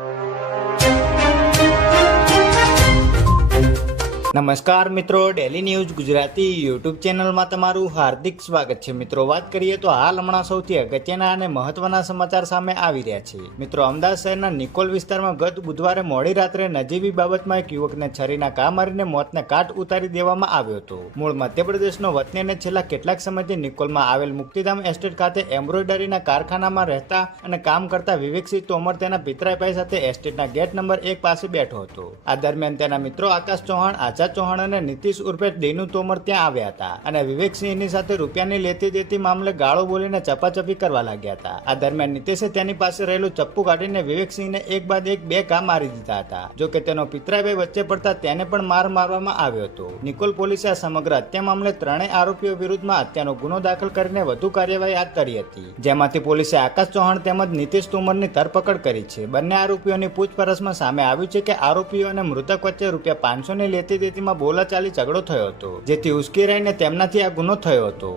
you. નમસ્કાર મિત્રો daily news Gujarati YouTube ચેનલમાં તમારું હાર્દિક સ્વાગત છે. મિત્રો, વાત કરીએ તો હાલ હમણાં સૌથી અગત્યના અને મહત્વના સમાચાર સામે આવી રહ્યા છે. મિત્રો, અમદાવાદ શહેરના નિકોલ વિસ્તારમાં ગત બુધવારે મોડી રાત્રે નજીવી બાબતમાં એક યુવકને છરીના ઘા મારીને મોતને કાટ ઉતારી દેવામાં આવ્યો હતો. મૂળ મધ્યપ્રદેશનો વતની અને છેલ્લા કેટલાક સમયથી નિકોલમાં આવેલ મુક્તિધામ એસ્ટેટ ખાતે એમ્બ્રોઇડરીના કારખાનામાં રહેતા અને કામ કરતા વિવેકસિંહ તોમર તેના પિતરાઈભાઈ સાથે એસ્ટેટના ગેટ નંબર એક પાસે બેઠો હતો. આ દરમિયાન તેના મિત્રો આકાશ ચૌહાણ આઝાદ ચૌહાણ અને નીતિશ ઉર્ફે દેનુ તોમર ત્યાં આવ્યા હતા અને વિવેકસિંહની સાથે રૂપિયાની લેતી દેતી મામલે ગાળો બોલીને ચપાચપી કરવા લાગ્યા હતા. આ દરમિયાન નીતિશે તેની પાસે રહેલું ચપ્પુ કાઢીને વિવેકસિંહને એક બાદ એક બે કામ મારી દીધા હતા. જો કે તેનો પિતરાઈભાઈ વચ્ચે પડતા તેને પણ માર મારવામાં આવ્યો હતો. નિકોલ પોલીસે આ સમગ્ર હત્યા મામલે ત્રણેય આરોપીઓ વિરુદ્ધમાં હત્યાનો ગુનો દાખલ કરીને વધુ કાર્યવાહી હાથ ધરી હતી. જેમાંથી પોલીસે આકાશ ચૌહાણ તેમજ નીતિશ તોમરની ધરપકડ કરી છે. બંને આરોપીઓની પૂછપરછમાં સામે આવ્યું છે કે આરોપીઓ અને મૃતક વચ્ચે રૂપિયા પાંચસો ની લેતી દેતીમાં બોલાચાલી ઝઘડો થયો હતો જેથી ઉશ્કેરાઈને તેમનાથી આ ગુનો થયો હતો.